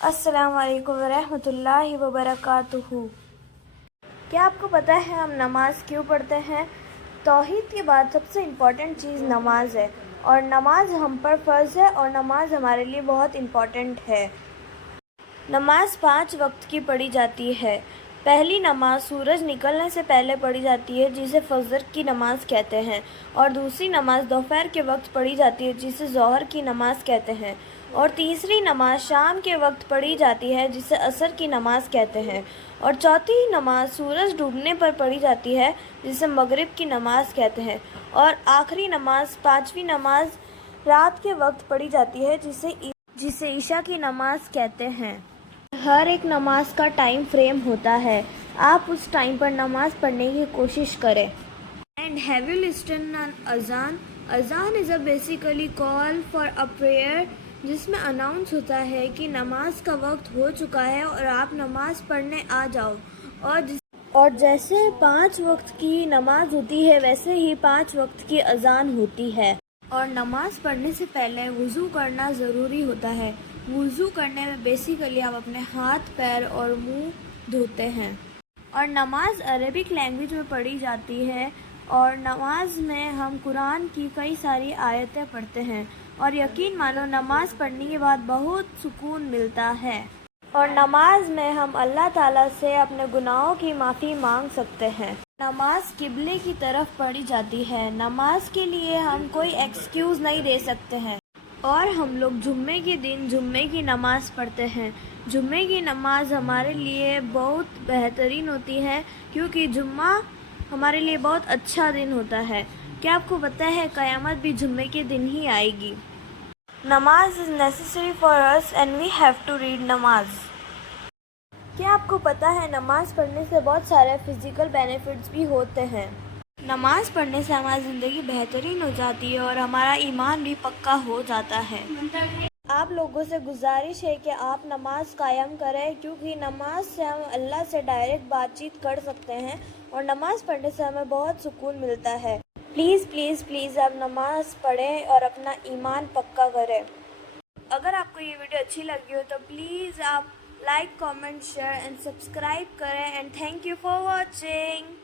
السلام علیکم ورحمۃ اللہ وبرکاتہ۔ کیا آپ کو پتہ ہے ہم نماز کیوں پڑھتے ہیں؟ توحید کے بعد سب سے امپورٹنٹ چیز نماز ہے، اور نماز ہم پر فرض ہے، اور نماز ہمارے لیے بہت امپورٹنٹ ہے۔ نماز 5 وقت کی پڑھی جاتی ہے۔ پہلی نماز سورج نکلنے سے پہلے پڑھی جاتی ہے جسے فجر کی نماز کہتے ہیں، اور دوسری نماز دوپہر کے وقت پڑھی جاتی ہے جسے ظہر کی نماز کہتے ہیں، اور تیسری نماز شام کے وقت پڑھی جاتی ہے جسے عصر کی نماز کہتے ہیں، اور چوتھی نماز سورج ڈوبنے پر پڑھی جاتی ہے جسے مغرب کی نماز کہتے ہیں، اور آخری نماز 5ویں نماز رات کے وقت پڑھی جاتی ہے جسے عشاء کی نماز کہتے ہیں۔ ہر ایک نماز کا ٹائم فریم ہوتا ہے، آپ اس ٹائم پر نماز پڑھنے کی کوشش کریں۔ And have you listened an azan? Azan is a basically call for a prayer جس میں اناؤنس ہوتا ہے کہ نماز کا وقت ہو چکا ہے اور آپ نماز پڑھنے آ جاؤ، اور جیسے 5 وقت کی نماز ہوتی ہے ویسے ہی 5 وقت کی اذان ہوتی ہے۔ اور نماز پڑھنے سے پہلے وضو کرنا ضروری ہوتا ہے۔ وضو کرنے میں بیسیکلی آپ اپنے ہاتھ، پیر اور منہ دھوتے ہیں، اور نماز عربک لینگویج میں پڑھی جاتی ہے، اور نماز میں ہم قرآن کی کئی ساری آیتیں پڑھتے ہیں، اور یقین مانو نماز پڑھنے کے بعد بہت سکون ملتا ہے، اور نماز میں ہم اللہ تعالیٰ سے اپنے گناہوں کی معافی مانگ سکتے ہیں۔ نماز قبلے کی طرف پڑھی جاتی ہے۔ نماز کے لیے ہم کوئی ایکسکیوز نہیں دے سکتے ہیں، اور ہم لوگ جمعے کے دن جمعے کی نماز پڑھتے ہیں۔ جمعے کی نماز ہمارے لیے بہت بہترین ہوتی ہے کیونکہ جمعہ ہمارے لیے بہت اچھا دن ہوتا ہے۔ کیا آپ کو پتہ ہے قیامت بھی جمعے کے دن ہی آئے گی؟ نماز is necessary for us and we have to read نماز۔ کیا آپ کو پتہ ہے نماز پڑھنے سے بہت سارے فزیکل بینیفٹس بھی ہوتے ہیں؟ نماز پڑھنے سے ہماری زندگی بہترین ہو جاتی ہے اور ہمارا ایمان بھی پکا ہو جاتا ہے۔ آپ لوگوں سے گزارش ہے کہ آپ نماز قائم کریں، کیونکہ نماز سے ہم اللہ سے ڈائریکٹ بات چیت کر سکتے ہیں، اور نماز پڑھنے سے ہمیں بہت سکون ملتا ہے۔ پلیز پلیز پلیز آپ نماز پڑھیں اور اپنا ایمان پکا کریں۔ اگر آپ کو یہ ویڈیو اچھی لگی ہو تو پلیز آپ like, comment, share and subscribe کریں، and thank you for watching.